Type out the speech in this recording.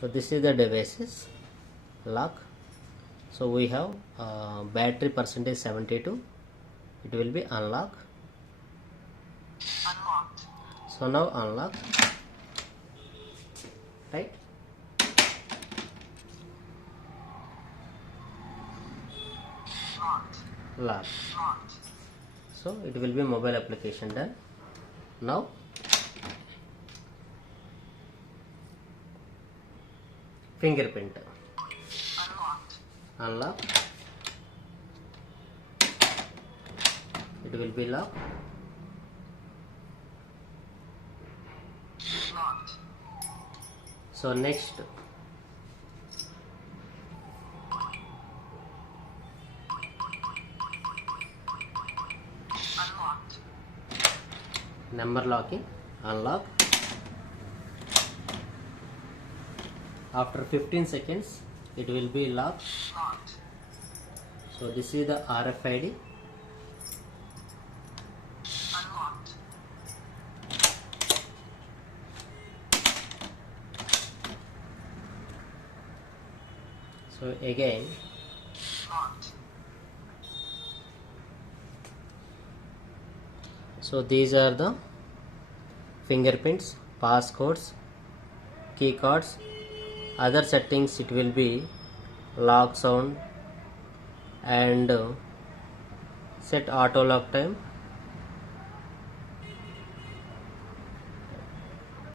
So this is the devices lock. So we have battery percentage 72. It will be unlock. Unlocked. So now unlock, right? Locked. Lock. Locked. So it will be mobile application done. Now fingerprint. Unlocked. Unlock. It will be lock. Locked. So next Unlocked. number locking. Unlock. After 15 seconds it will be locked. Locked. So this is the RFID. Unlocked. So again Locked. so these are the fingerprints, passcodes, key cards. Other settings it will be lock sound and set auto lock time.